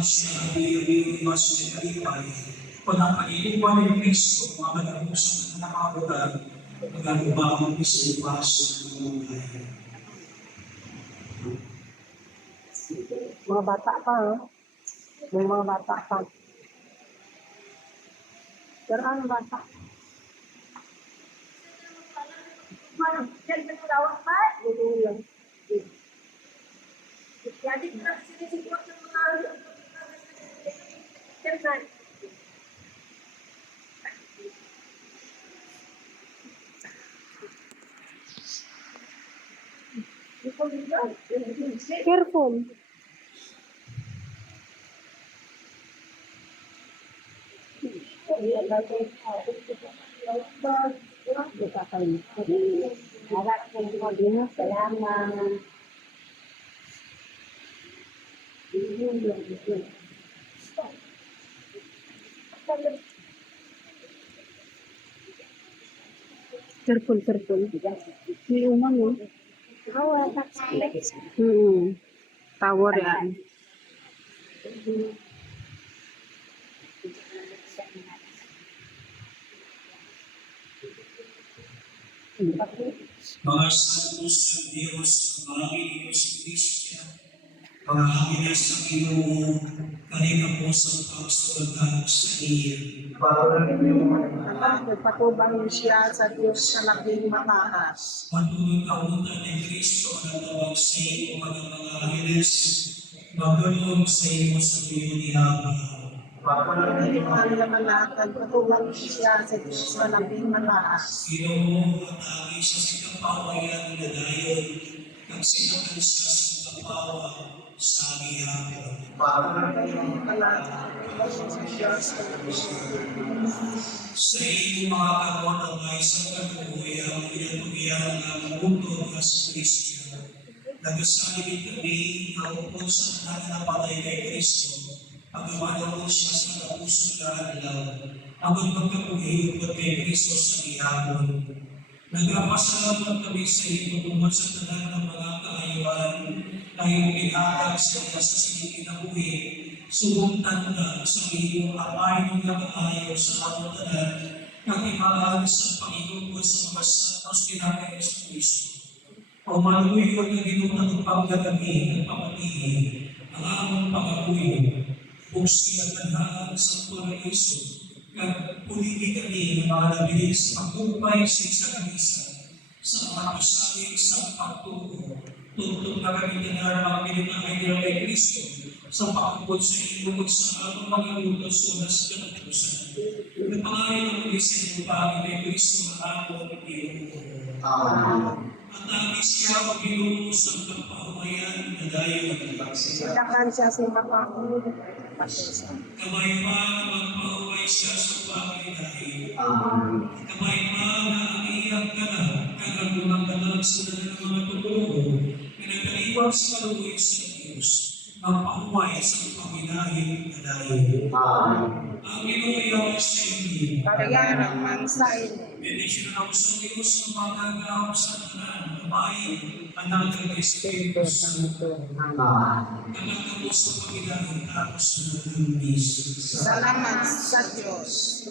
Habang siya ang iwas niya kalipay, walang pag-iwan ni Kristo, mga managusang na nakabutan, magagawa ang isipas ng buhay. Mga bata pa, may mga bata pa. Pero ano bata? Diyan ka tawag pa? Hindi lang. Jadi kita sini-sini waktu mengalir. Jangan. Careful. Salamat. Careful. May umang mo. Tower yan. Mga santos ng Diyos, mga Diyos Kristiyan, pangahangin na sa Ginoo, kanina po sa pagsulatan sa iya. Nagpatubang siya sa Diyos sa labing mataas. Matulog kaunta ni Kristo ang tawag sa iyo, mga angeles, magulong sa iyo sa iyo ni Abraham. Pagpapalitan naman natin, patubang siya sa Diyos sa labing mataas. Ginoo, atagi siya sa kapawayan na dayon, kag sinakan siya sa kapawa sa gihapon. Sa iyo mga karon ang may sa kanuya, ang pinatugian ng mundo nga sa Kristiyan. Nagasalit kami na upos ang nanapatay kay Kristo, pagkawalaw siya sa kapusong kaadlaw, ang pagkapuhiyot kay Kristo sa gihapon. Nagpapasalamat kami sa iyo tungkol sa tanan ng mga kaayuan na iyong inatag sa iya sa sige kinabuhi, subuntan na sa iyo amay ng nag-aayaw sa atong tanan, kang imaag sa Panginoon sa mga santos kinakay sa Kristo. O maluyo na ginunang pagdagami ng pamatihin, ang among pangabuyo, buksi at tanhaan sa Paraiso, kag pulili kami ng mga nabilis sa pagkumpay sa isang kanisa, sa mga pasalig sa pagtuo, tuntong na kami na magpilit ang kanya kay Kristo, sa pagkupod sa iyo at sa atong mga utos o nas kanatusan. Nagpangayon ang ulit sa iyo pagi kay Kristo na atong Ginoo. At nagis siya o Ginoo sa kapahumayan na dayon. Silakan siya sa mapahulog. Kamay pa magpahuway siya sa pagkinahin. Kamay pa na ang iyang kanan, kagagunang kanan sa ng mga tutulo, na nagkaliwag sa kaluwi sa Diyos, magpahuway sa pagkinahin na dayon. Ang Ginoo sa iyo. Kaya man sa iyo. Benisyon ako sa Diyos ng magagawa sa tanan, babae, anak ng Espiritu Santo. Anak mo sa pagkinahin tapos sa lumis. Salamat sa Diyos.